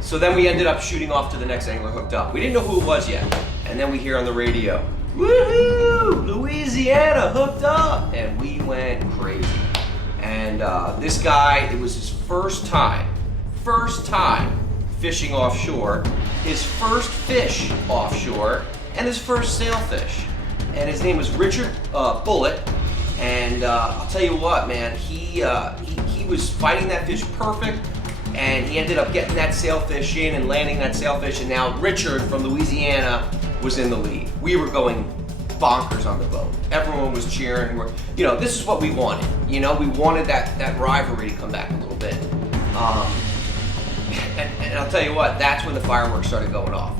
So then we ended up shooting off to the next angler hooked up. We didn't know who it was yet. And then we hear on the radio, woohoo, Louisiana hooked up. And we went crazy. And this guy, it was his first time fishing offshore, his first fish offshore, and his first sailfish. And his name was Richard Bulot. And I'll tell you what, man, he was fighting that fish perfect. And he ended up getting that sailfish in and landing that sailfish, and now Richard from Louisiana was in the lead. We were going bonkers on the boat. Everyone was cheering. This is what we wanted. We wanted that rivalry to come back a little bit. And I'll tell you what, that's when the fireworks started going off.